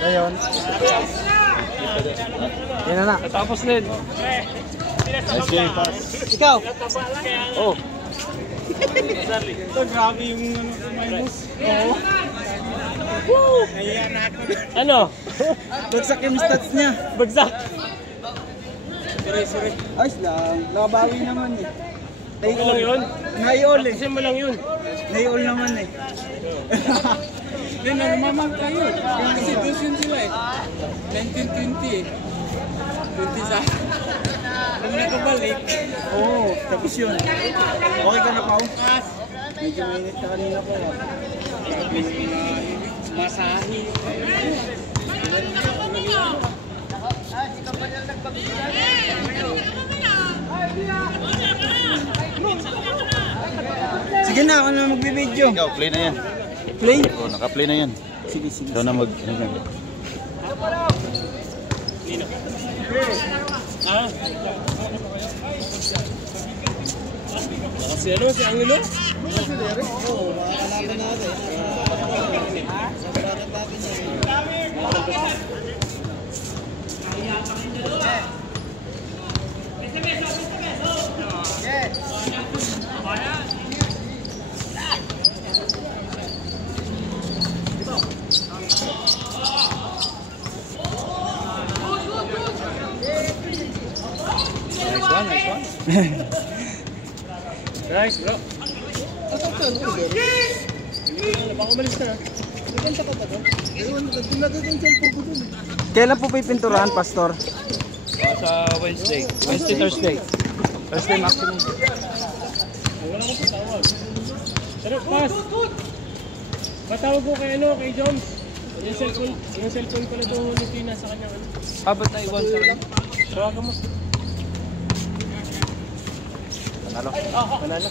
Ngayon. Yan na na. Tapos din. Nice game pass. Ikaw. Oh. Ito, grabe yung minus. Oo. Woo! Ayan ako. Ano? Bagsak yung stats niya. Bagsak. Sorry. Ayos lang. Nakabawi naman eh. Okay lang yun? Nai-all eh. Kasi mo lang yun. Nai-all naman eh. Hindi, nagmamag tayo. Kasi dos yun sila eh. 1920 eh. 20 sa... Nung nakabalik. Oo, tapos yun. Okay ka na, Pao? Medyo mainit ka kanina po. Masahi. Sige na, ako na magbibideo. Ikaw, play na yan. Play? Oo, naka-play na yan. Sige. Ikaw na mag... Ah? Si ano? Si Angelo? Oo, makakalaban natin. Nice one. Nice, bro. Baka umalis ka na. Kailan po pipinturahan, Pastor? Sa Wednesday. Thursday maximum. Wala ko sa tawag. Pero, pass. Patawag ko kay ano, kay Jones. Yung cellphone pala doon ni Tina sa kanya. Abot na iwan sa rin. Tawagan mo. Panalo. Panalo.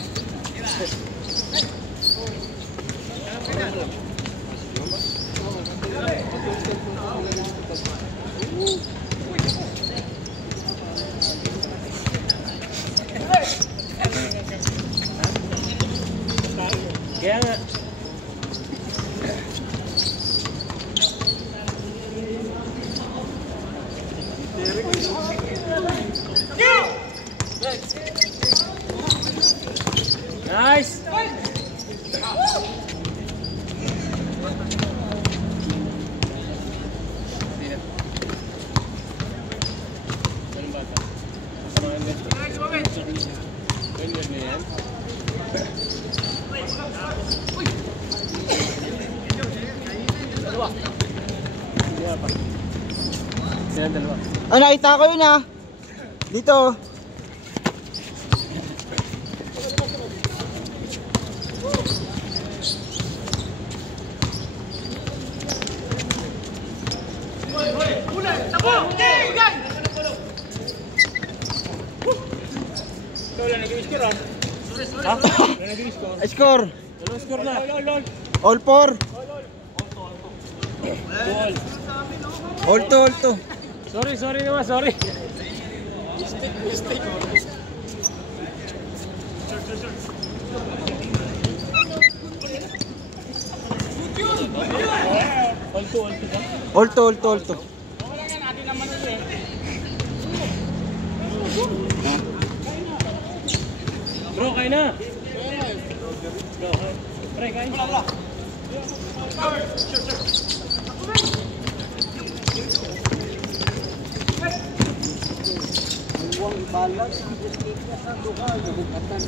Kaya nga. Nice! Ah, nakita ko yun ah. Dito. Score. Ano score na? All 4. All to. Sorry naman, sorry. All to. Bro, kain na. Bro, pre, kain. Buwang balas, sa duha, gugatan.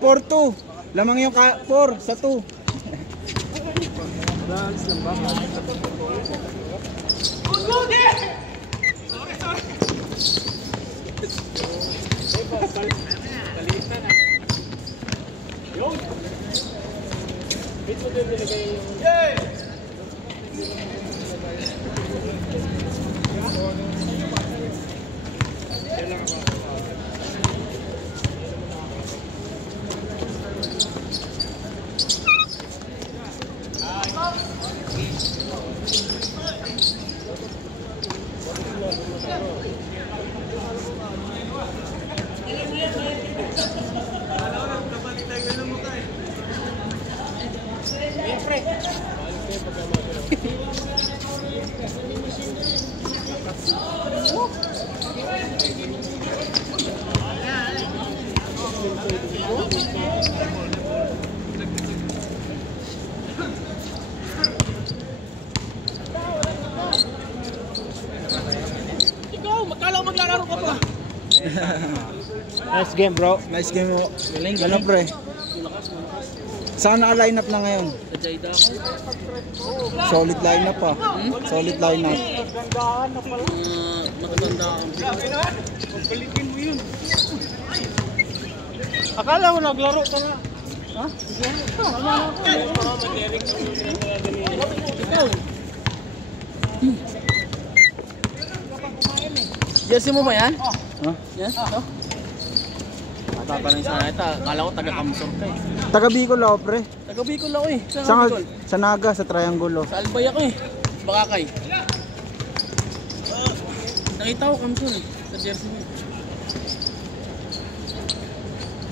Porto. Lamang yung 4 sa 2. Balance lang ba? mo din nilagay yung... Ikaw, magkala ko maglalaro ka pa. Nice game, bro. Nice game mo. Ano pre? Saan naka-line up na ngayon? Sa Jayda ako. Solid line up pa. Solid line up. Mataganda ako. Pagpalitin mo yun. Akala ko naglaro ka na. Ha? Ikaw. Jersey mo ba yan? Ha? Yes? Ito? Matatanong sana ito. Akala ko taga-Kamsor ka eh. Taga Bicol ako pre. Taga-Bicol ako eh. Saan Sa, ka Bicol? sa Naga, sa Triangulo. Sa Albay ako eh. Bakakay. Nakita ko Kamsor eh. Sa jersey mo.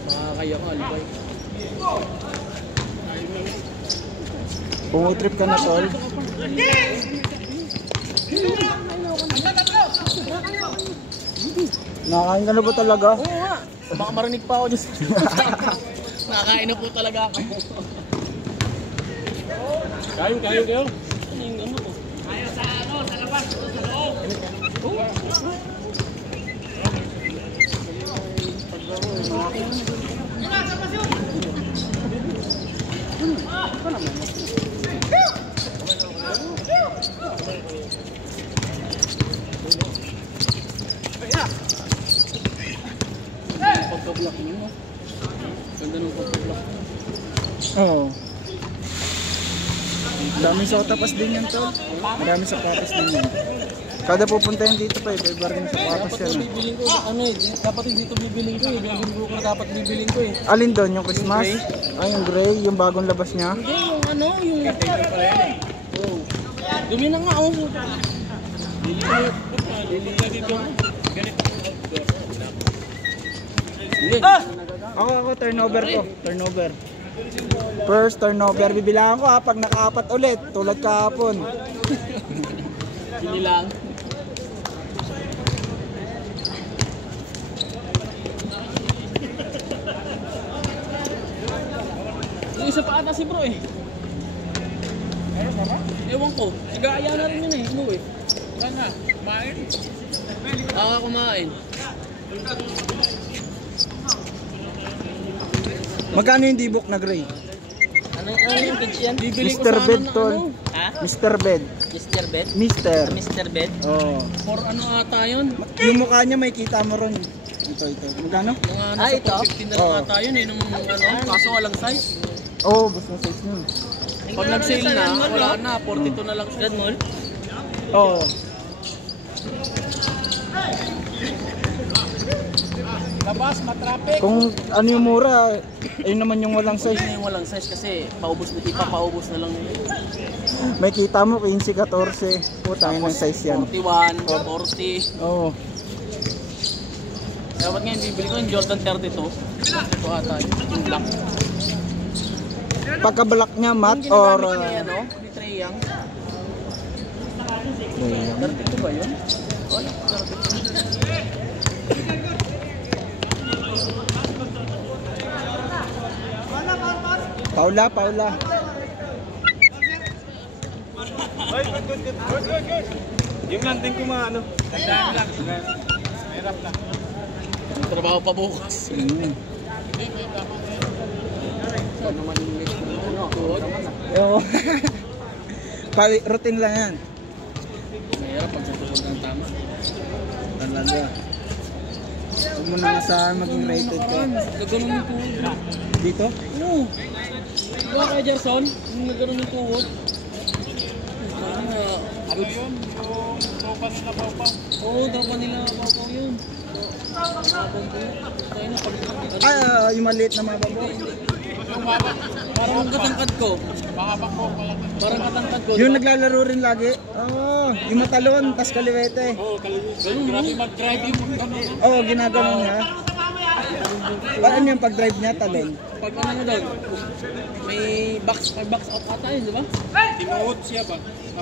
Bakakay ako, Albay. Pumutrip ka na tol. Nakakain ka na ba talaga? Oo nga. Baka marinig pa ako dyan. Nakakain na po talaga ako. Kain kayo. Ano yung ano ko? Pagka-block mo, no? Ganda ng pagka-block. Oo. Daming sapatos din yan tol. Maraming sapatos din yan. Kada pupunta yan dito pa eh. Iba rin sapatos Dapat yan. yung bibiling ko, ano eh, dapat yung dito bibiling ko eh. Dragon Bro na dapat bibiling ko eh. Alin doon? Yung Christmas? Ay, yung gray. Yung bagong labas niya. Hindi, yung ano, yung... Oh. Dumi na nga, oh. Ako, turnover ko. Turnover. First turnover. Bibilangan ko ha. Pag nakaapat ulit. Tulad kahapon. Hindi lang. Yung isa pa ata si bro eh. Ewan ko. Sigaya na rin yun eh. Ano eh. Wala na. Kumain? Kumain. Magkano yung D-book na gray? Ano yung pitch yan? Bibili ko Mr. sana Bed ng tol. ano. Ha? Mr. Bed. Mr. Bed? Mr. Mr. Bed? Oh. For ano ata yun? Yung mukha niya may kita mo ron. Ito. Magkano? Mga nasa ito? 450 na lang ata yun eh. Nung ano, kaso walang size. Oo, basta size nun. Pag nag-sale na, wala na. 42 na lang. Red Mall? Oo. Labas, matraffic. Kung ano yung mura, ayun naman yung walang Size size. na yung walang size kasi paubos na, ipapaubos na lang. May kita mo 15, 14. Puta ng size yan. 41, 40. Oo. Dapat ngayon bibili ko yung Jordan 32. Ito ata yung black. Pagka-black niya, Yung matte or... ginagamit niya ano, ni Trey Young. 32 ba yun? Oy, 32. Paula. Yung landing ko ano. Tandaan lang. Hirap lang. Trabaho pa bukas. Ito naman ano, Oo. Routine lang yan. mahirap pag sa ng tama. Talaga. Huwag mo na sa maging rated ka. Gaganon yung tuhod. Dito? Oo. Diba Ikaw kay Gerson, yung nagkaroon ng tuhod. Ano yun? Yung tropa nila Pau-Pau. Oo, tropa nila Pau-Pau yun. Tayo na pag... Yung maliit na mga babo. Yung mabak. Parang katangkad ko. Mabak ko pala. Parang katangkad ko. Yung naglalaro rin lagi. Yung matalon, tas kaliwete. Oo, grabe mag-drive yung gano'n. Ginaganon niya. Paano yung pag-drive niya, talon? Pag ano mo doon, may box out ata yun, di ba? Tinuod siya ba?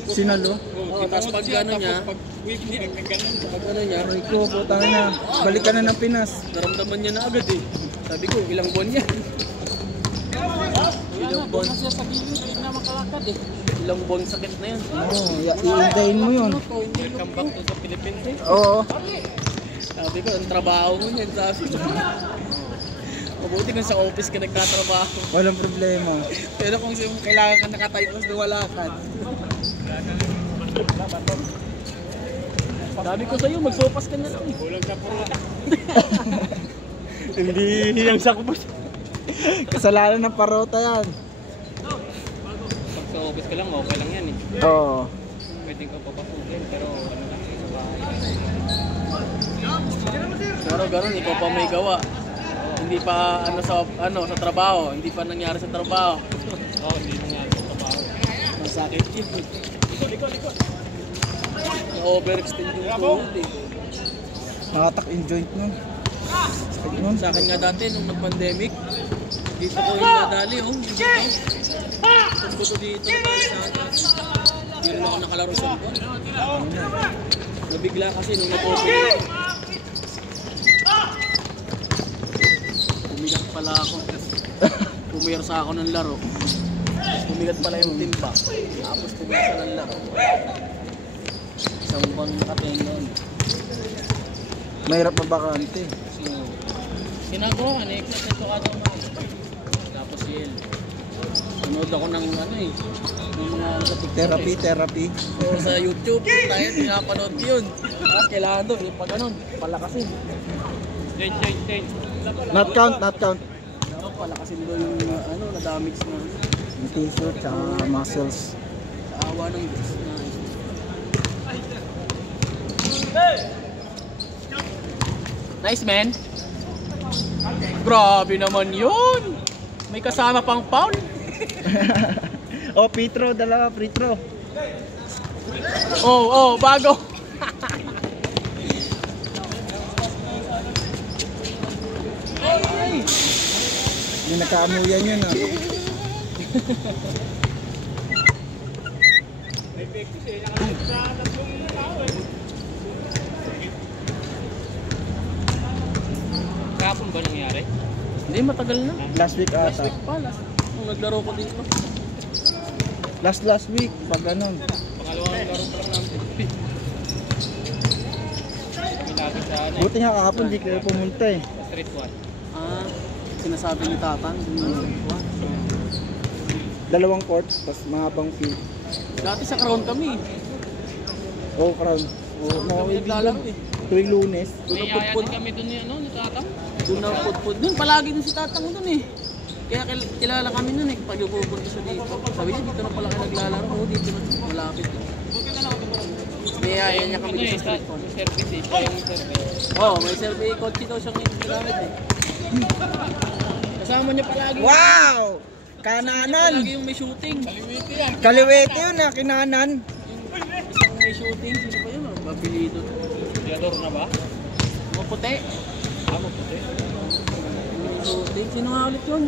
Sinalo? Oo, tapos pag ano niya, Pag week niya, nagkaganon. pag ano niya, Aray ko, putang na. Balik ka na ng Pinas. naramdaman niya na agad eh. Sabi ko, ilang buwan yan? Ilang buwan? Siya sa gilid, hindi na makalakad eh. Ilang buwan sakit na yan. Iintayin mo yun. Welcome back to the Philippines eh. Oo. Sabi ko, ang trabaho mo niyan, sabi ko. Mabuti kung sa office ka nagtatrabaho. Walang problema. Pero kung kailangan ka nakatayo, tapos wala ka. Sabi ko sa'yo, magsopas ka na lang eh. Bulag na po. Hindi yung sakbos. Kasalanan ng parota yan. Pag sa office ka lang, okay lang yan eh. Oo. Pwedeng ka papasukin, pero ano lang, sa bahay. Pero gano'n, ikaw pa may gawa. Hindi pa sa trabaho, hindi pa nangyari sa trabaho. Oo, hindi na nga sa trabaho. Masakit yun. Na-overextend yung tuhod eh. Nakatak yung joint nun. Sakit nun. Sa akin nga dati, nung nag-pandemic, dito ko yung nadali, oh. Kung gusto dito, hindi rin ako nakalaro sa buwan. Nabigla kasi nung nag-open. Pumigat pala ako. Pumirsa ako ng laro. Pumigat pala yung timba. Tapos pumirsa ng laro. Isang buwan nakatingin. Mahirap mabakante. Ginagawa, na-exit ito ka daw na. Tapos yun. Nanood ako ng ano eh. Ng mga sa TikTok Therapy. So sa YouTube, tayo pinapanood yun. Tapos kailangan doon, yung pag ganun, palakasin. Change. Not count. No, palakasin doon yung ano, na-damage na Yung t-shirt, tsaka muscles. sa awa ng Diyos na. Nice man. Grabe naman yun. May kasama pang foul. Free throw, dalawa free throw. Bago. Hindi nakaamuyan yun Kahapon ba nangyari? Hindi, matagal na. Last week Last ata. week pa, nung naglaro ko dito. Last week, pag ganun. Pangalawang laro pa lang namin. Malapit sa ano Buti nga kahapon, di kayo pumunta eh. sa street 1. Sinasabi ni Tatang. Dalawang court, tapos mahabang field. Dati sa Crown kami. Crown. Kami naglalaro eh. Tuwing Lunes. Doon May ang yaya putput. din kami dun ni ano, ni Tatang. Doon ang putput. Doon palagi din si Tatang doon eh. Kaya kilala kami nun eh. Pag pupunta siya dito. Sabi niya dito na pala kayo naglalaro. Oo, dito na. Malapit. Niyaya niya kami Ano dito eh, sa street phone. service eh, siya yung service. May survey kotse daw siyang ginamit eh. Kasama niya palagi. Wow! Palagi Kananan! yung may shooting. Kaliwete yun kinanan. Isang may shooting. Sino pa yun? Babilido. Tirador na ba? Mga puti. Puti. May shooting. Sino nga ulit yun?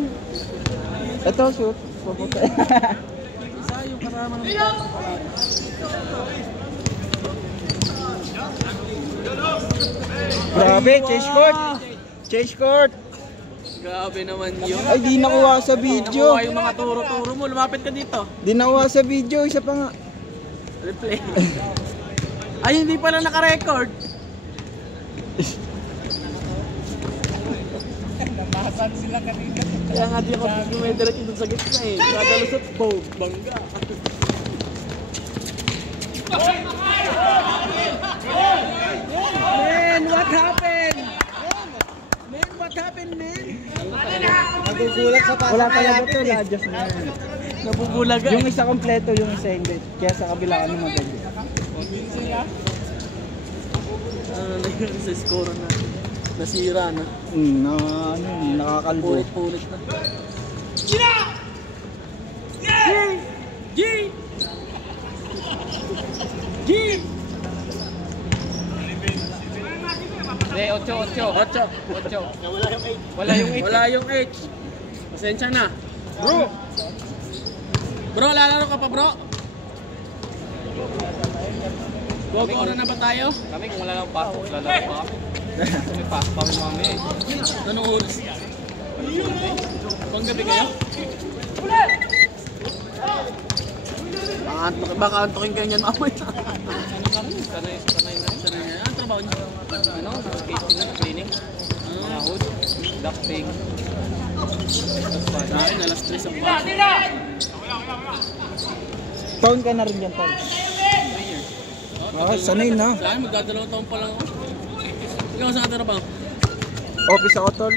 Ito, shoot. Papunta. Isa yung kasama ng Tatang palagi. Grabe, change court. Grabe naman yun. Ay, di nakuha sa video. Nakuha yung mga turo-turo mo. Lumapit ka dito. Di nakuha sa video, isa pa nga. Replay. Ay, hindi pala naka-record. Namahasan sila kanina. Kaya nga di ako dumidiretso dun sa gitna eh. Kagalusot, boom, bangga. Man, what happened? Man, Nagugulat sa Wala talaga to, na-adjust na yan. Nabubulaga Yung isa kompleto, yung isa hindi. Kaya sa kabila ano magaling. Sa score na. Nasira na. Na, ano, nakakalbo. Punit-punit na. Hindi, 8. Wala yung 8. Wala yung 8. Pasensya na. Bro, lalaro ka pa bro? Go na ba tayo? Kami kung wala lang pasok, lalaro pa kami. May pasok pa kami mami eh. Anong oras? Pang gabi kayo? Baka antokin kayo niyan mamaya. Sanay na. Sanay na. Ang trabaho niyo? Ano? Casing na, cleaning. Mga hood, ducting. Sa akin, alas 3 ang pasok. Taon ka na rin yan, Tol. Sanay na. Sa akin, magdadalawang taon pa lang ako. Ikaw saan ka trabaho? Office ako, Tol.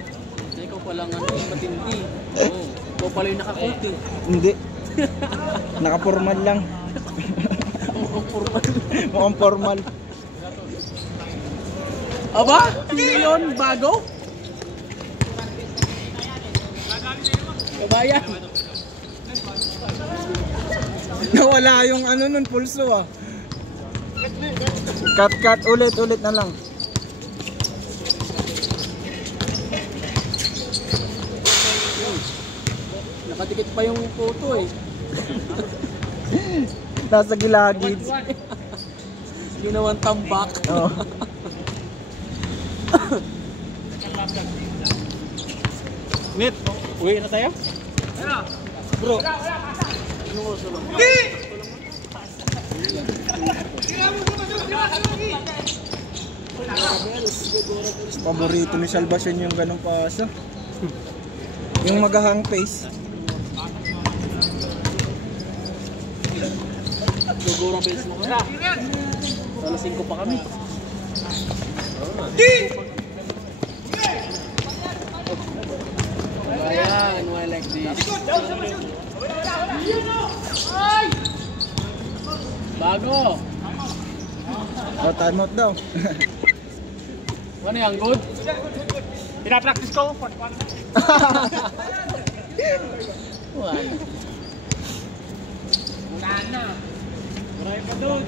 Ikaw pa lang ano, matindi. Oo. Ikaw pala yung naka-coat eh. Hindi. Naka-formal lang. Mukhang formal. Aba? Sino yun? Bago? Kabayan. Nawala yung ano nun, pulso ah. Cut, ulit na lang. Nakadikit pa yung photo eh. Nasa gilagid. Ginawang tambak. Oo. Nit, uwi na tayo? Bro, Anong oras na ba? paborito ni Salvacion yung ganong pasa. Yung magahang face. Gugurang bills mo ka. Alas 5 pa kami. Ayan, why like this? Bago! O, time out daw. Ano yan, good? Pinapractice ko. Wala. Marami pa doon.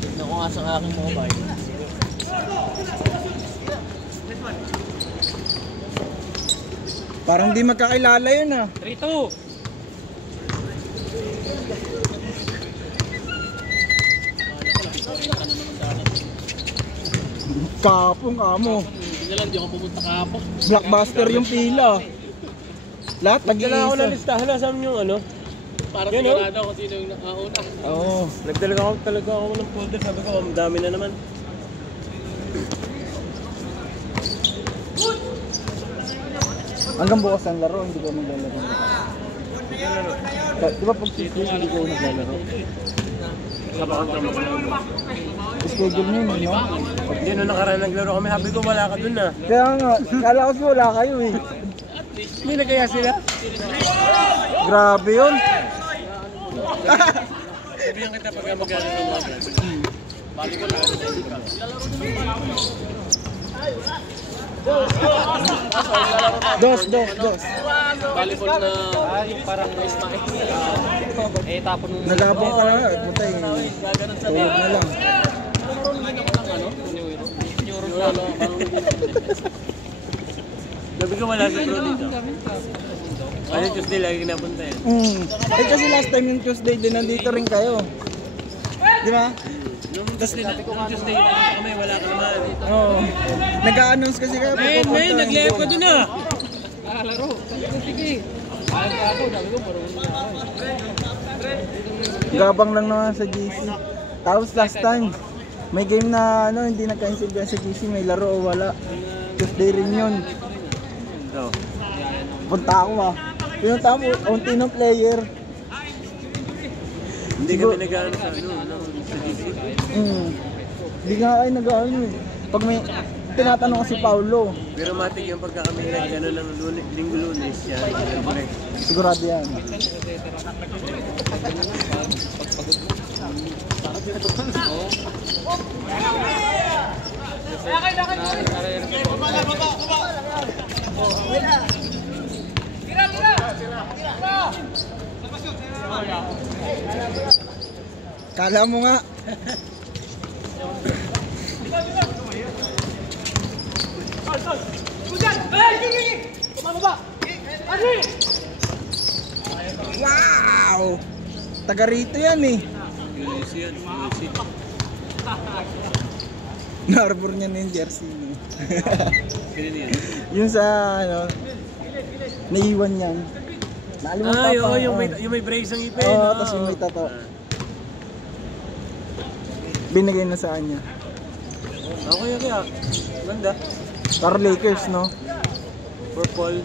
Tignan ko nga sa aking mobile. Parang di magkakilala yun ah. 3-2. Kapong amo. Hindi na lang, di ako pumunta kahapon. Blockbuster yung pila. Lahat Nagdala ako ng nag-iisa. listahan na sa yung ano. Para Yan, oh. sigurado kung sino yung nakauna. Oo. Nagdala talaga ako ng folder. Sabi ko, ang dami na naman. Hanggang bukas ang laro, hindi ko maglalaro. Di ba pag Tuesday, hindi ko naglalaro? Schedule nyo yun, no? Hindi, nung nakaraan naglaro kami, sabi ko wala ka dun ah. Kaya nga, kala ko wala kayo eh. Hindi na kaya sila? Grabe yun. Sabihan kita pag magaling ng mga friends. Bali ko lang. Dos. Volleyball na Yung parang Ismail. tapon nung Nagabong ka na, putay. Gaganon sa Tulog na lang. ano? Euro. Sabi ko wala si bro dito. Kasi Tuesday lagi kinapunta eh. Eh kasi last time yung Tuesday din nandito rin kayo. Di ba? Nung Tuesday nandito kami, wala ka naman. Oo. Nag-a-announce kasi kayo. Men, nag-live ka dun ah. Laro. Sige. Ako, dami ko marunong na ako. Gabang lang naman sa GC. Tapos last time, may game na ano, hindi nagka-insilbihan sa GC, may laro o wala. Tuesday rin yun. Punta ako ah. Pinunta mo, unti ng player. Hindi kami nag-ano sa sa GC. Hindi nga kayo nag-ano eh. Pag may tinatanong ko si Paulo, Pero matik yung pagka kami nag-ano lang linggo-lunes yan. sigurado yan. Kala mo nga. Wow! Taga rito yan eh. UC yan. UC. Narbor niya na yung jersey niya. Ganyan yan. Yun sa ano, naiwan yan. Nakalimutan Ay, pa. oo, yung may brace ang ipin. Oo, tapos yung may tato. Binigay na sa kanya. Okay, okay. Ganda. Para Lakers, no? Purple.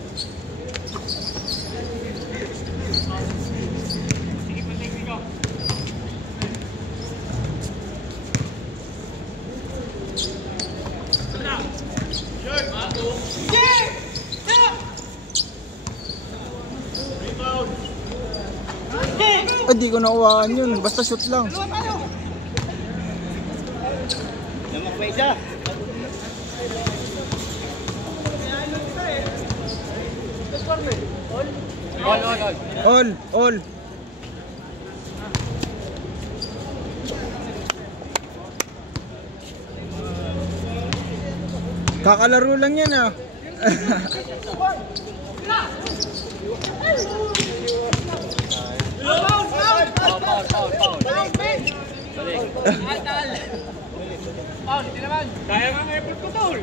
Di ko nakuhaan yun. Basta shoot lang. All. Kakalaro lang yan ah. Kaya nga effort ko, Paul.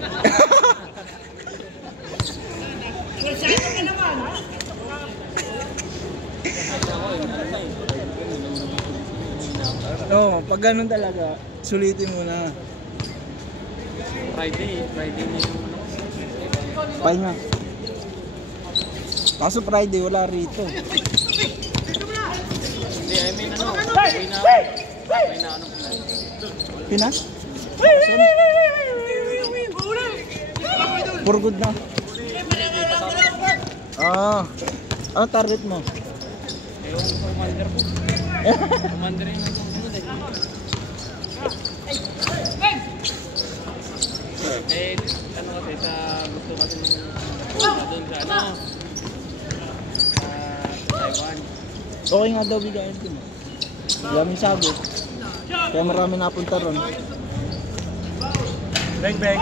Oo, pag ganun talaga, sulitin mo na. Friday na yung Pahinga. Kaso Friday wala rito. Hindi, I mean ano, may na ano plan. Pinas? For good na. Ano target mo? Yung commander ko. Commander yung susunod eh. Eh, ano kasi sa gusto kasi doon sa ano, Taiwan. Okay nga daw bigayan din. Maraming sagot. Kaya marami napunta ron. Bang, bang.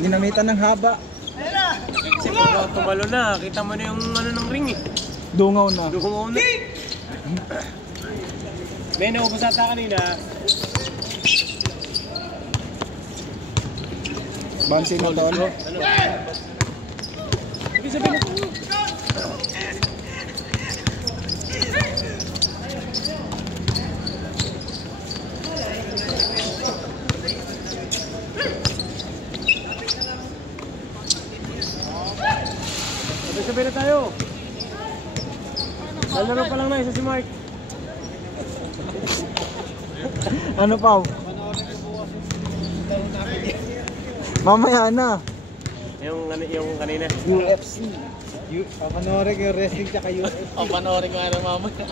Dinamitan ng haba. Tumalo na. Kita mo na yung ano ng ring eh. Dungaw na. Dukungaw na. May naubos ata kanina. Bansi na tol. Ano? Ibig sabihin na sabi na tayo. Lalaro pa lang na isa si Mark. Ano pa? Mamaya na. Yung kanina. UFC. Panoorin yung wrestling tsaka UFC. O, panoorin ko nga na mamaya.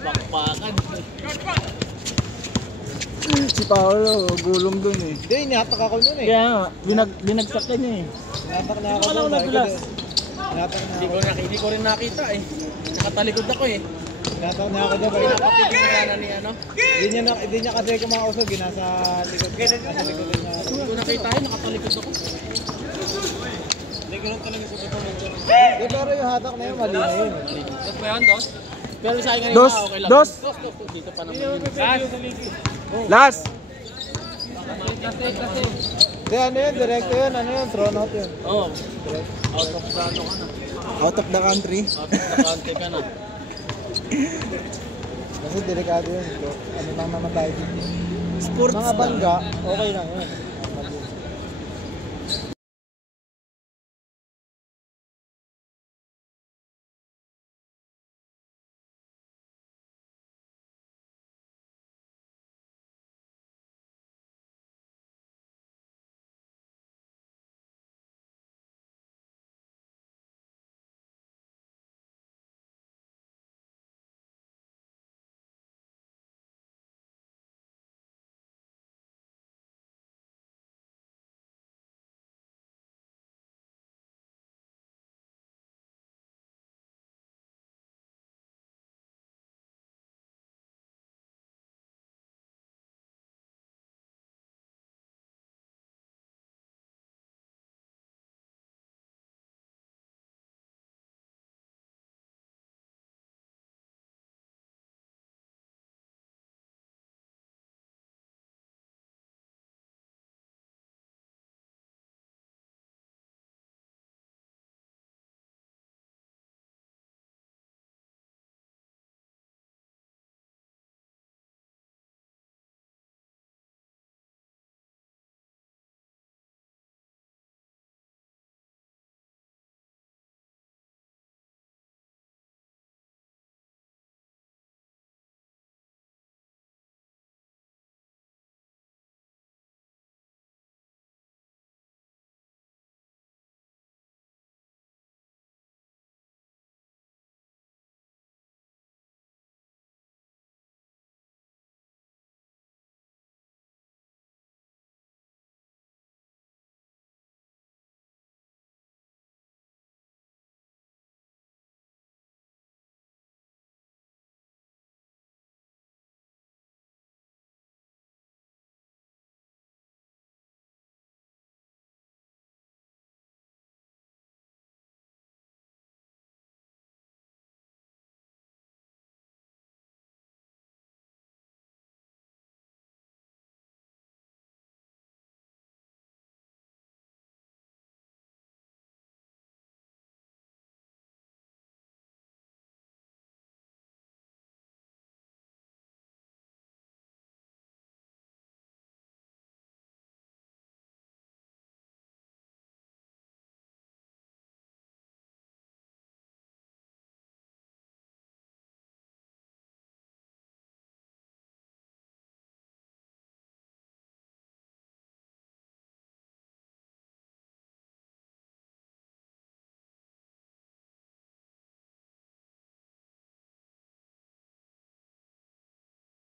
Bakpakan. Si Paolo, gulong dun eh. Hindi, inatak ako nun eh. Kaya nga, binagsak ka niya eh. Inatak na ako Ano nun. ka lang nadulas? Inatak na Hindi ko rin nakita eh. Nakatalikod ako eh. Inatak na ako doon. Pinapatigil na sana ni ano. Hindi niya kasi kumausog. Ginasa likod. Nasa likod na. Hindi ko nakita eh, nakatalikod ako. Hindi ko lang talaga sa butong nito. Pero yung hatak na yun, mali na yun. Dos ba yun, dos? Pero sa akin kanina, Dos, okay lang. dos. Dos. Dito pa naman yun. Last! Hindi, ano yun? Direkto yun. Ano yun? Thrown out yun. Oo. Out of the ano ka na. Out of the country. Out of the country ka na. Kasi delikado yun. Ano lang naman tayo dito. Sports Mga bangga, okay lang yun.